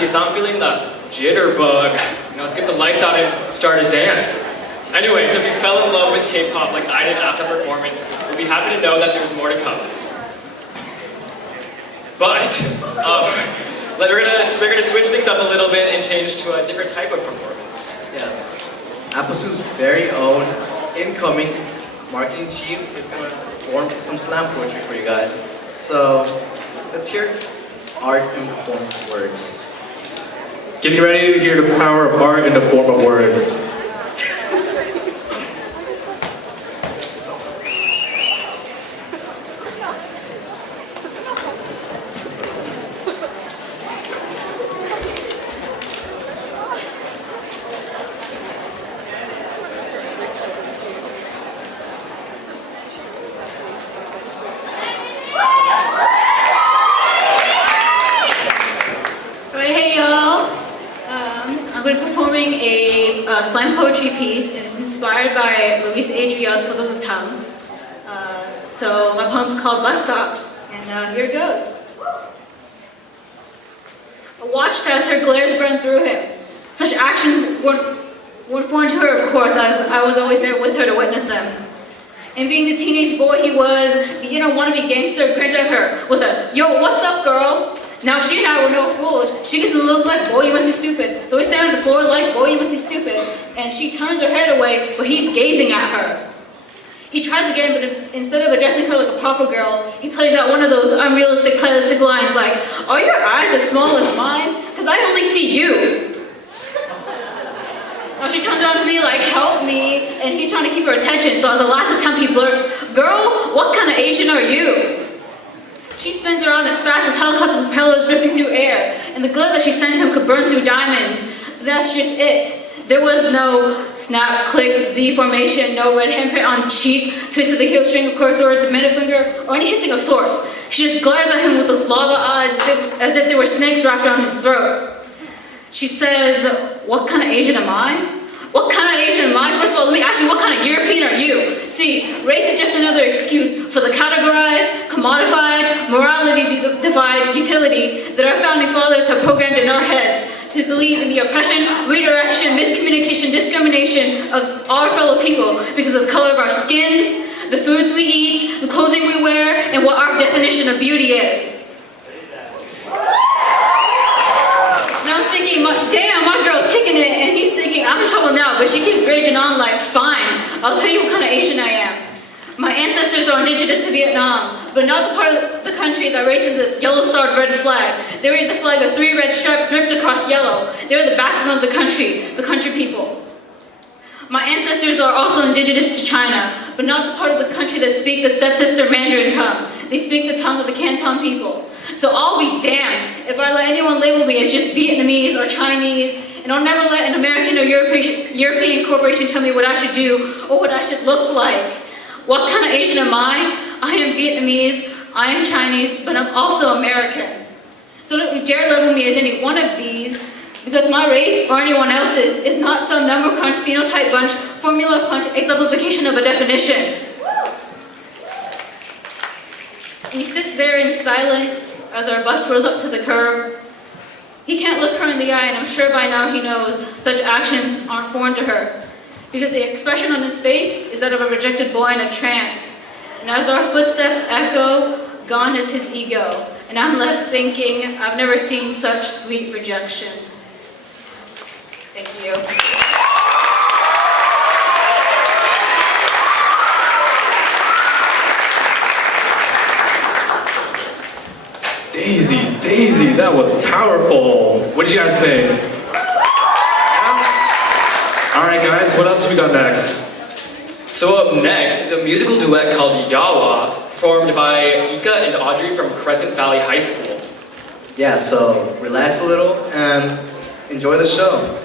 happy, so I'm feeling the jitterbug. Let's get the lights out and start a dance. Anyway, so if you fell in love with K-pop like I did after the performance, you'll be happy to know that there's more to come. But, we're gonna switch things up a little bit and change to a different type of performance. Yes. APASU's very own incoming marketing chief is going to perform some slam poetry for you guys. So, let's hear art in the form of words. Getting ready to hear the power of art in the form of words. I'm going to be performing a slam poetry piece, and it's inspired by Luis Adriel's Slip of the Tongue. So my poem's called Bus Stops, and here it goes. I watched as her glares burned through him. Such actions weren't foreign to her, of course, as I was always there with her to witness them. And being the teenage boy he was, the wannabe gangster grinned at her with a, "Yo, what's up, girl?" Now she and I were no fools. She gets to look like, "Boy, you must be stupid." So we stand on the floor like, "Boy, you must be stupid." And she turns her head away, but he's gazing at her. He tries again, but instead of addressing her like a proper girl, he plays out one of those unrealistic, playlistic lines like, "Are your eyes as small as mine? Because I only see you." Now she turns around to me like, "Help me," and he's trying to keep her attention, so as a last attempt he blurts, "Girl, what kind of Asian are you?" She spins around as fast as helicopter propellers ripping through air, and the glare that she sends him could burn through diamonds. But that's just it. There was no snap, click, Z formation, no red handprint on cheek, twist of the heel string of curse words, middle finger, or any hissing of sorts. She just glares at him with those lava eyes as if there were snakes wrapped around his throat. She says, "What kind of Asian am I?" What kind of Asian am I? First of all, let me ask you, what kind of European are you? See, race is just another excuse for the categorized, commodified, morality-defied utility that our founding fathers have programmed in our heads to believe in the oppression, redirection, miscommunication, discrimination of our fellow people because of the color of our skins, the foods we eat, the clothing we wear, and what our definition of beauty is. Now I'm thinking, damn, my girl's kicking it, and he's thinking, I'm in trouble now, but she keeps raging on like, "Fine, I'll tell you what kind of Asian I am. My ancestors are indigenous to Vietnam, but not the part of the country that raises the yellow-starred red flag. They raise the flag of 3 red stripes ripped across yellow. They're the backbone of the country people. My ancestors are also indigenous to China, but not the part of the country that speak the stepsister Mandarin tongue. They speak the tongue of the Canton people. So I'll be damned if I let anyone label me as just Vietnamese or Chinese, and I'll never let an American or European corporation tell me what I should do or what I should look like. What kind of Asian am I? I am Vietnamese, I am Chinese, but I'm also American. So don't you dare label me as any one of these, because my race, or anyone else's, is not some number crunch, phenotype bunch, formula punch, exemplification of a definition. He sits there in silence as our bus rolls up to the curb. He can't look her in the eye, and I'm sure by now he knows such actions aren't foreign to her, because the expression on his face is that of a rejected boy in a trance. And as our footsteps echo, gone is his ego, and I'm left thinking, I've never seen such sweet rejection. Thank you. Daisy, that was powerful. What did you guys think? Yeah? All right, guys, what else we got next? So up next is a musical duet called Yawa, formed by Ika and Audrey from Crescent Valley High School. Yeah, so relax a little and enjoy the show.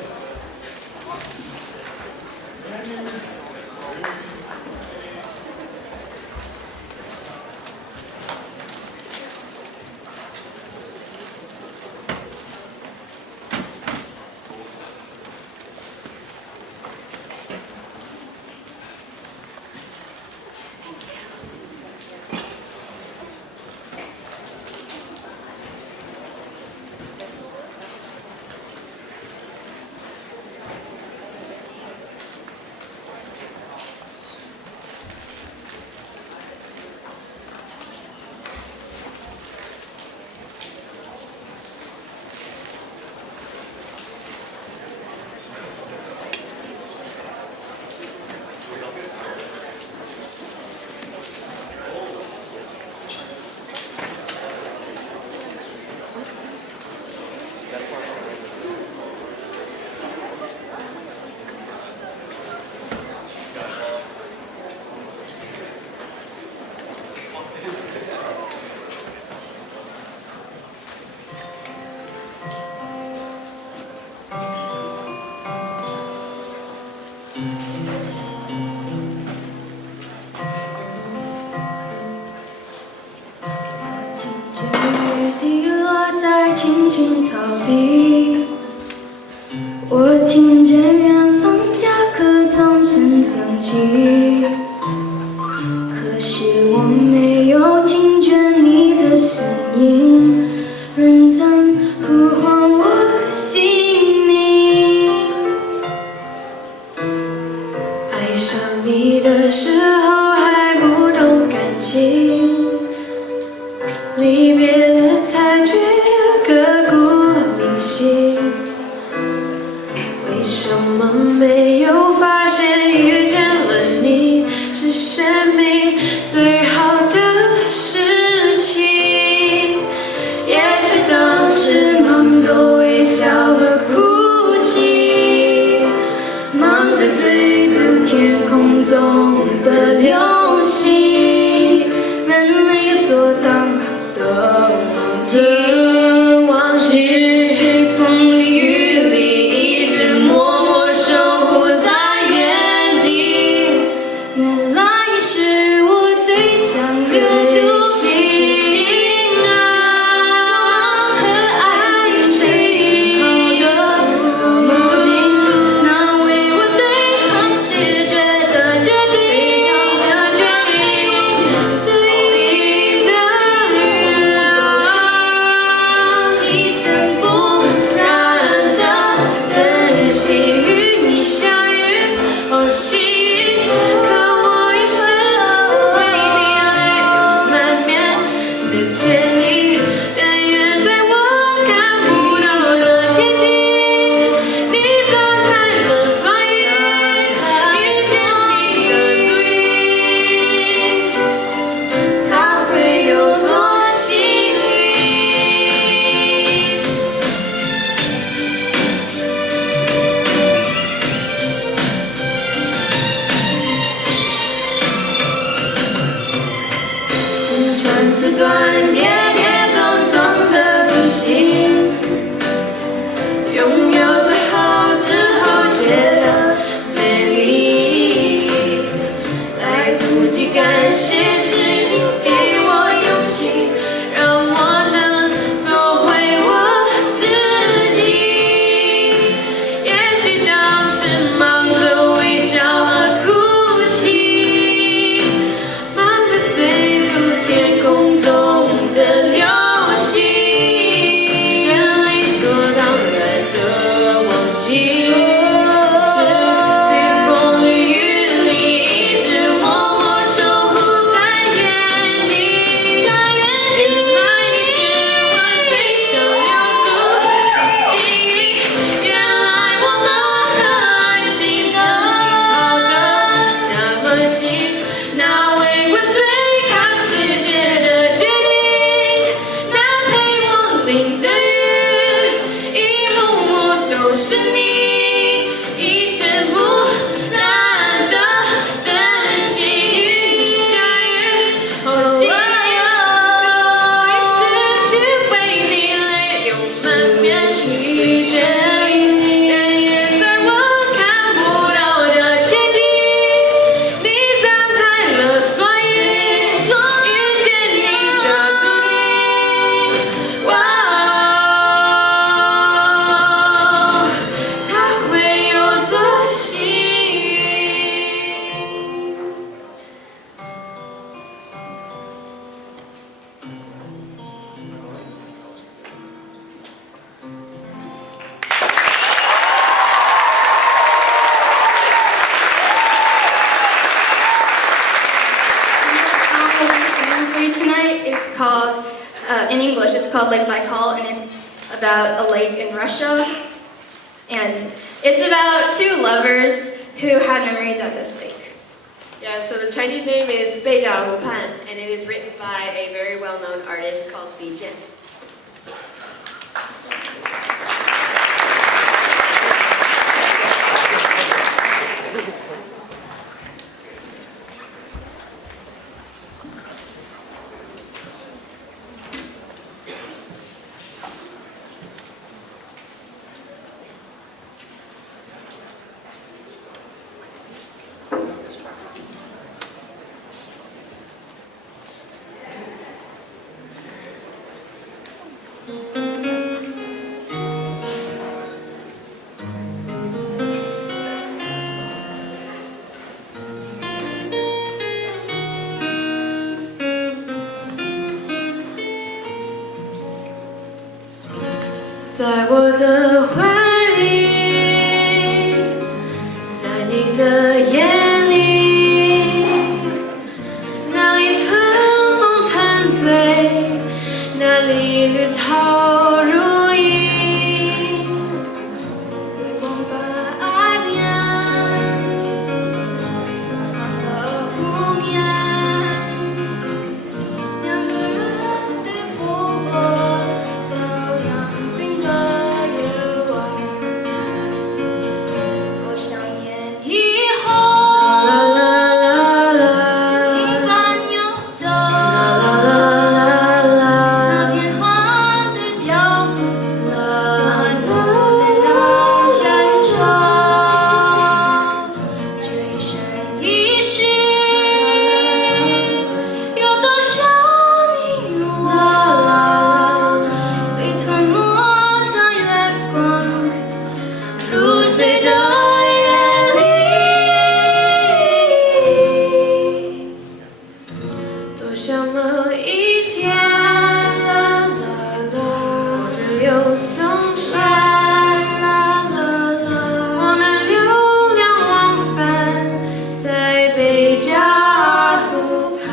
滴落在青青草地，我听见远方下课钟声响起，可是我没有听见你的声音，认真呼唤我姓名。爱上你的时候还不懂感情，离别了才觉刻骨铭心。为什么没有发现遇见了你是生命最好的事情？也许当时忙着微笑和哭泣，忙着追逐天空中的流星，人理所当然的忘记往昔，风里雨里一直默默守护在原地。原来你是我最想的心啊，和爱情最好的梦境，那为我对抗世界的决定，对的人啊，一尘不染的珍惜与你相遇，哦幸运，可我已失去为你泪流满面的权利，但愿在我看不到的天际，你张开了双翼，遇见你的足印，它会有多幸运？就算是段跌跌撞撞的旅行，拥有最后之后觉得美丽，来不及感谢是你给我勇气，让我能做回我自己。也许当时忙着微笑和哭泣，忙着追逐天空中的流星，人理所当然的忘记，是风里雨里一直默默守护在原地。原来你是我最想留住的幸运，原来我们和爱情曾经靠得那么近，那为我对抗世界的决定，那陪我淋的雨，一幕幕都是你，一尘不染的珍惜与你相遇，哦幸运，可我已失去为你泪流满面的权利，但愿在我看不到的天际，你张开了双翼，遇见你的足印，哇哦，它会有多幸运？For you tonight is called, in English, it's called Lake Baikal, and it's about a lake in Russia. And it's about two lovers who had memories at this lake. Yeah, so the Chinese name is Beijia Wupan, and it is written by a very well-known artist called Li Jian. 在我的怀里，在你的眼里，哪里春风沉醉，哪里绿草如茵，月光把爱恋散满了湖面，两个人的过过照亮整个夜晚，多少年以后，平凡游走，那变化的脚步，慢慢的成熟，这一生一世，有多少你我被吞没在月光如水的夜里，多少某一天，末日又松下，我们流连忘返在贝加湖畔。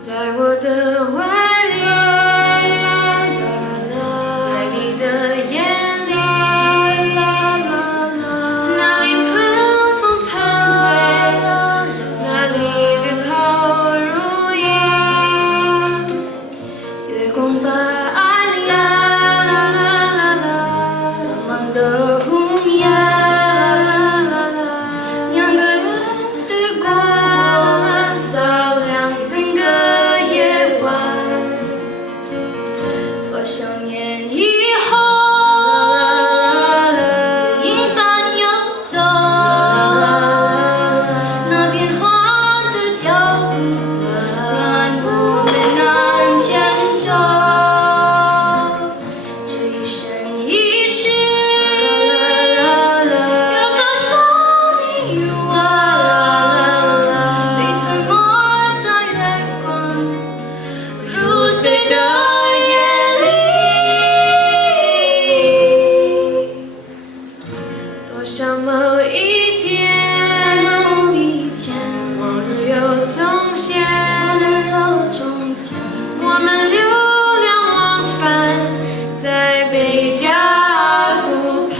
在我的怀里，在你的眼里，哪里春风沉醉，哪里绿草如茵，月光把爱恋散满了湖面，两个人的过照亮整个夜晚，多少年以后，影伴游走，那变化的脚步，漫步的难牵手，这一生一世，有多少你我被吞没在月光如水的夜里，多少某一天，末日又重现，我们流连忘返在贝加湖畔，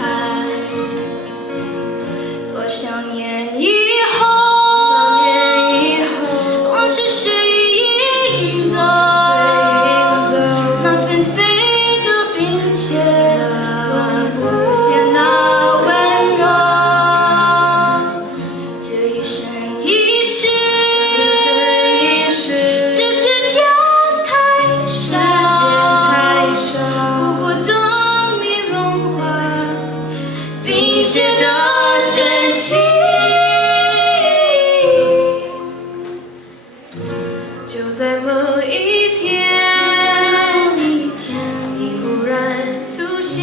多少年以后，往事随影走，那纷飞的冰雪，永不显那温柔，这一生一世，这世间太少，不过等你融化冰雪的深情，就在某一天，你忽然出现，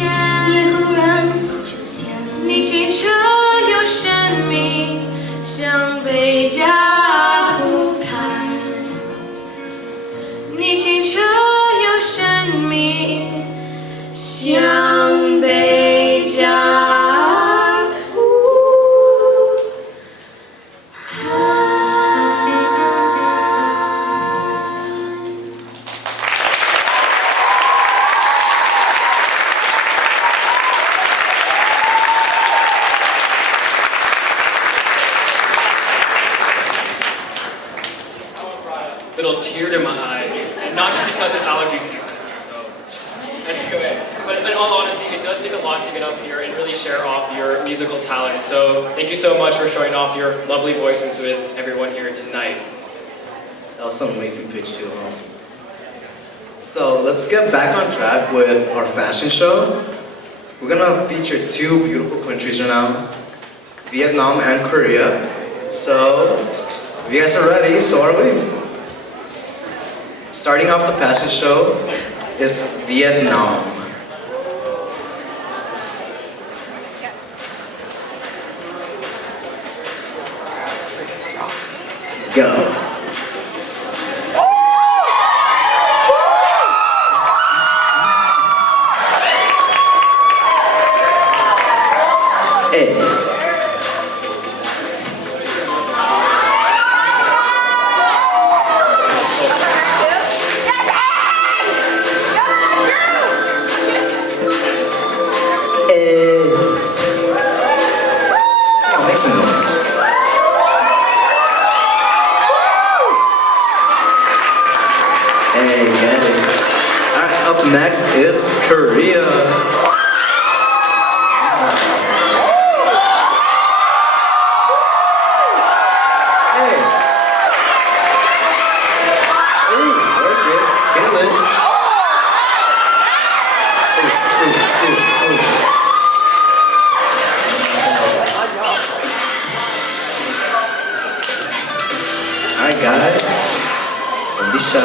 你清澈又神秘，像贝加湖畔，你清澈又神秘，像贝加湖畔。Little tear to my eye, not just because it's allergy season. So anyway, but in all honesty, it does take a lot to get up here and really share off your musical talent. So thank you so much for showing off your lovely voices with everyone here tonight. That was some amazing pitch too, huh? So let's get back on track with our fashion show. We're gonna feature two beautiful countries right now, Vietnam and Korea. So if you guys are ready, so are we. Starting off the fashion show is Vietnam. Go. Hey. Make some noise. Hey, get it. Alright, up next is Korea. Hey. Ooh, work it. Kill it. Ooh. Alright guys, don't be shy.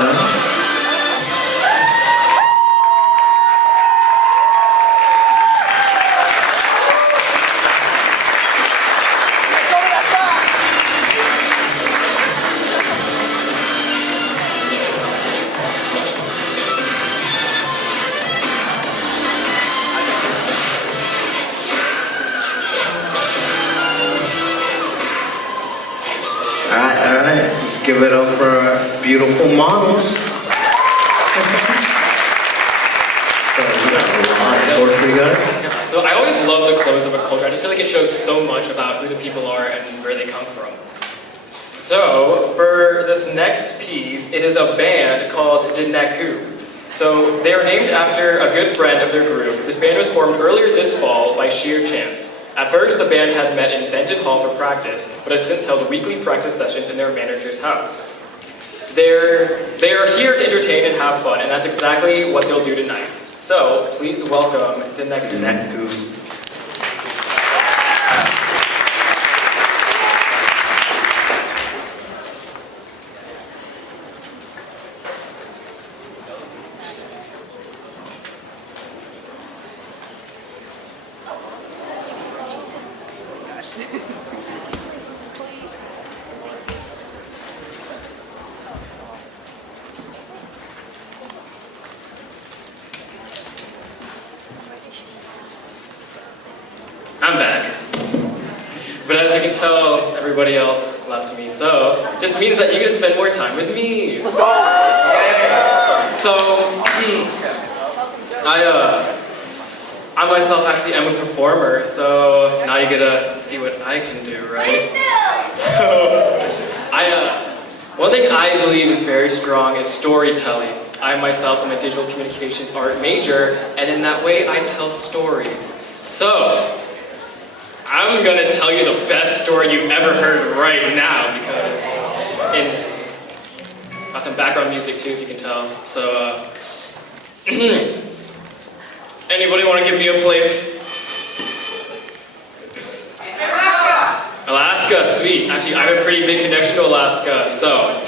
Alright, let's give it up for our beautiful models. So we got a lot of story for you guys. Yeah, so I always love the clothes of a culture. I just feel like it shows so much about who the people are and where they come from. So for this next piece, it is a band called pt2. So they are named after a good friend of their group. This band was formed earlier this fall by sheer chance. At first, the band had met in Benton Hall for practice, but has since held weekly practice sessions in their manager's house. They are here to entertain and have fun, and that's exactly what they'll do tonight. So, please welcome pt2. pt2. I'm back. But as you can tell, everybody else left me, so just means that you get to spend more time with me. Let's go! Yay! So, I myself actually am a performer, so now you get to see what I can do, right? So, one thing I believe is very strong is storytelling. I myself am a digital communications art major, and in that way I tell stories. So, I'm gonna tell you the best story you've ever heard right now because got some background music too, if you can tell. So, anybody want to give me a place? Alaska, sweet. Actually, I have a pretty big connection to Alaska. So,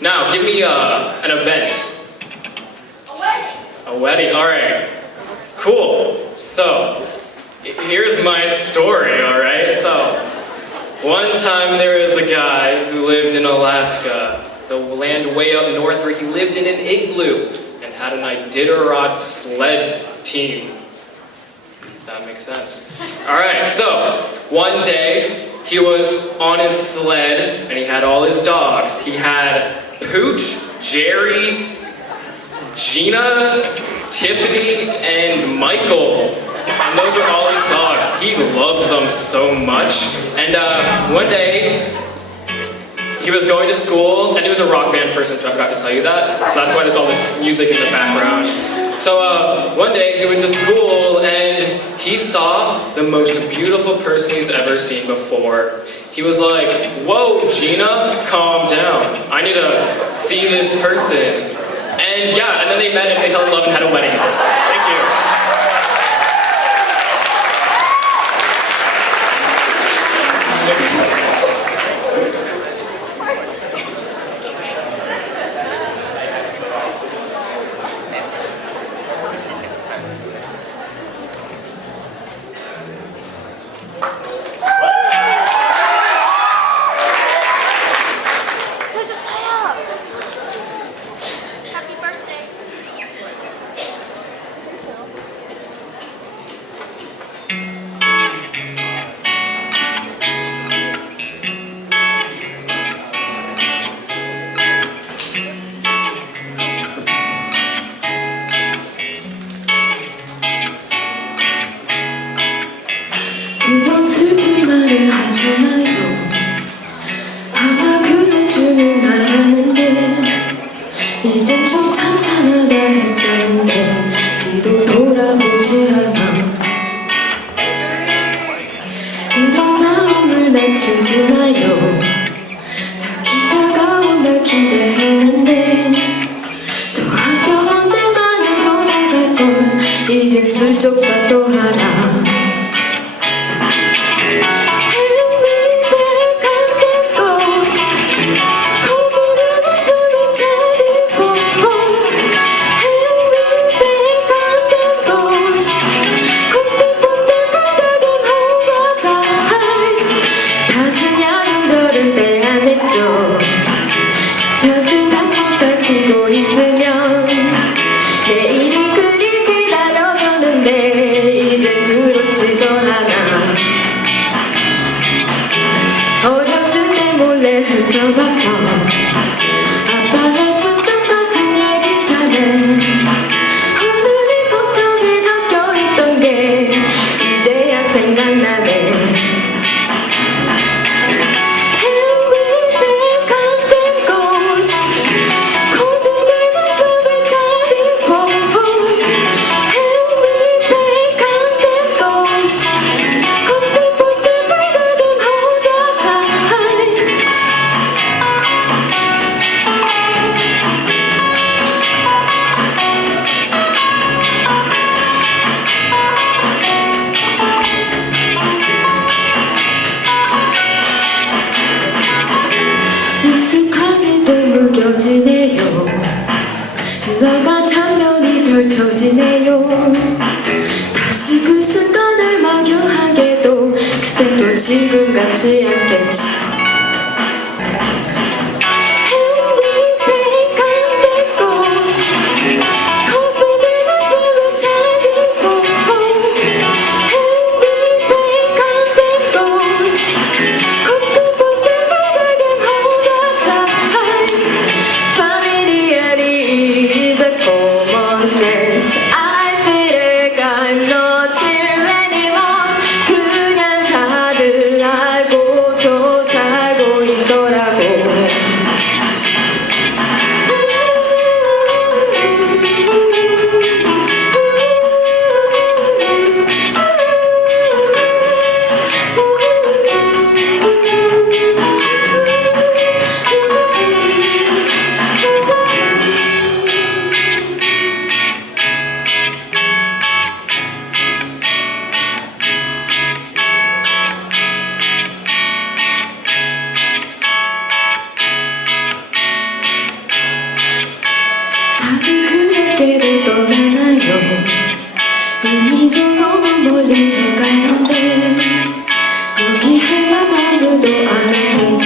now give me an event. A wedding. A wedding. All right. Cool. So. Here's my story, alright? So, one time there was a guy who lived in Alaska, the land way up north where he lived in an igloo and had an Iditarod sled team. That makes sense. Alright, so, one day he was on his sled and he had all his dogs. He had Pooch, Jerry, Gina, Tiffany, and Michael. And those are all his dogs. He loved them so much. And one day, he was going to school, and he was a rock band person, so I forgot to tell you that. So that's why there's all this music in the background. So one day, he went to school, and he saw the most beautiful person he's ever seen before. He was like, "Whoa, Gina, calm down. I need to see this person." And yeah, and then they met, and they fell in love and had a wedding. Thank you. 그런 슬픈 말은 하지 마요. 아마 그럴 줄은 알았는데 이젠 좀 잔잔하다 했었는데 뒤도 돌아보지 않아. 그런 마음을 낮추지 마요. 자기가 온다 기대했는데 또 한편 언젠가는 돌아갈걸. 이젠 술쪽만 하라. 별들 반짝반짝 피고 있으면 내일이 그리 기다려주는데 이젠 그렇지도 않아. 어렸을 때 몰래 훔쳐봤던 아빠의 순정 같은 얘기잖아. 오늘이 걱정에 적혀있던 게 이제야 생각나네. 익숙하게 또 무뎌지네요. 흘러간 장면이 펼쳐지네요. 다시 그 순간을 막연하게도 그땐 또 지금 같지 않겠지. 다들 그렇게도 떠나나요. 이미 좀 너무 멀리 해가는데 여기 하나 아무도 안 되니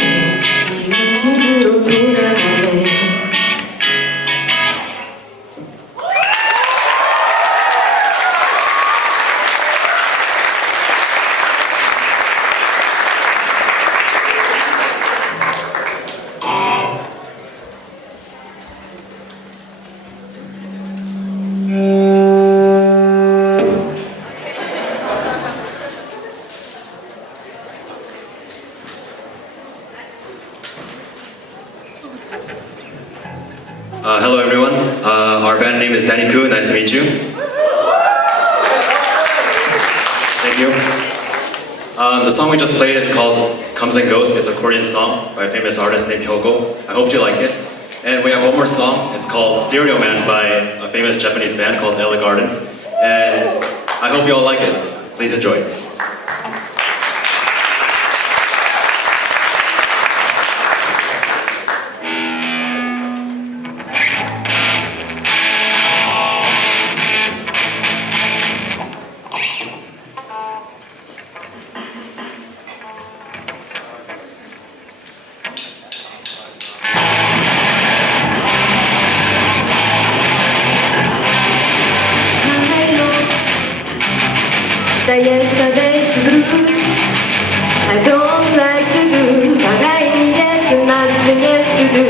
지금 집으로 돌아가네. Hello everyone, our band name is Danny Koo, nice to meet you. Thank you. The song we just played is called Comes and Goes. It's a Korean song by a famous artist named Hyogo. I hope you like it. And we have one more song, it's called Stereo Man by a famous Japanese band called Ella Garden. And I hope you all like it. Please enjoy. The yesterday's blues I don't like to do, but I get nothing else to do.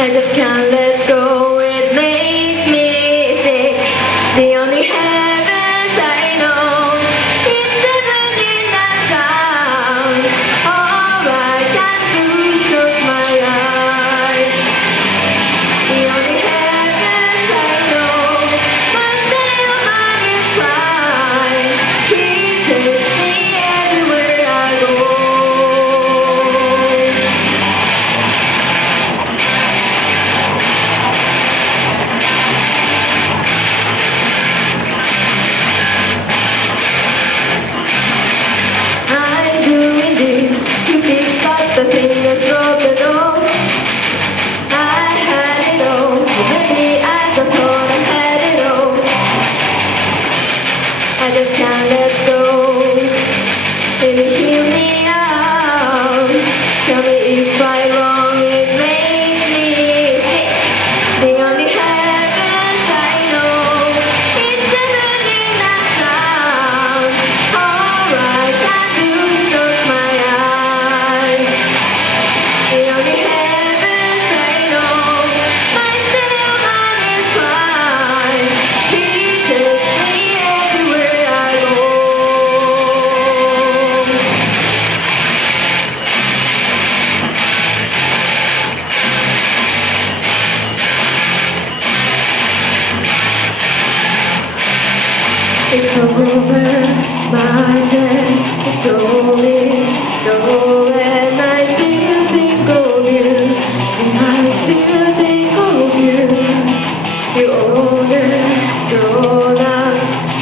I just can't let go, it makes me sick. The only heavens I know is heaven in that sound. All I can do is close my eyes. The only heavens I know, but still mine is fine. He takes me everywhere I go. I'm doing this to pick up the thing that's broken off. I had it all, maybe I thought I had it all. I just can't let go. Can you hear me out? Tell me if I'm wrong, it makes me sick. The only heavens I know is heaven in that sound. All I can do is close my eyes. The only heavens I know, my still mine is fine. He takes me everywhere I go. It's over, my friend. The story's over, and I still think of you, and I still think of you. You're older, grown up,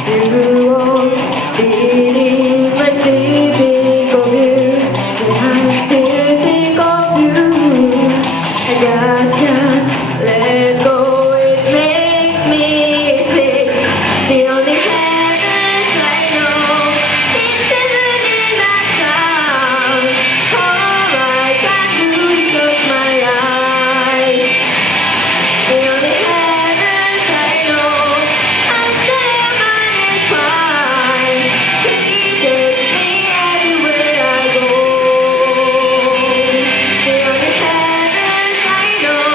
you won't believe I still think of you, and I still think of you. I just can't let go, it makes me sick. The only heavens I know is heaven in that sound. All I can do is close my eyes. The only heavens I know, I'm still mine is fine. He takes me everywhere I go. The only heavens I know,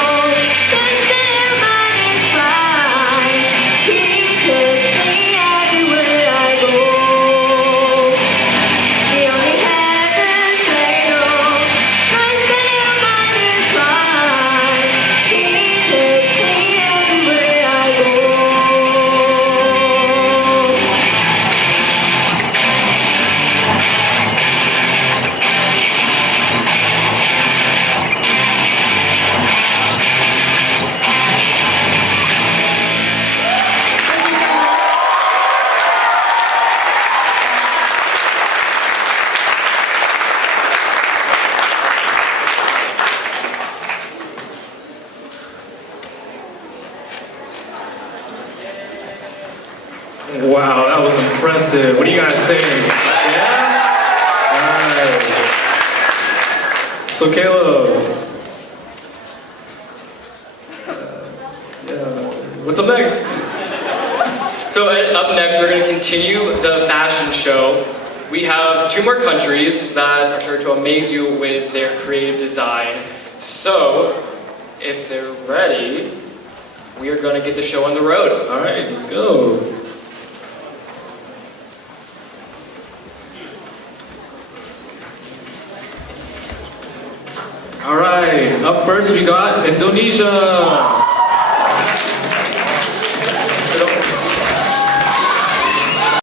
I'm still mine is fine. He takes me everywhere I go. The only heavens I know, I'm still mine is fine. He takes me everywhere I go. Wow, that was impressive. What do you guys think? Yeah? Alright. So Caleb, yeah. What's up next? So up next, we're going to continue the fashion show. We have 2 more countries that are sure to amaze you with their creative design. So, if they're ready, we are going to get the show on the road. Alright, let's go. Alright, up first we got Indonesia.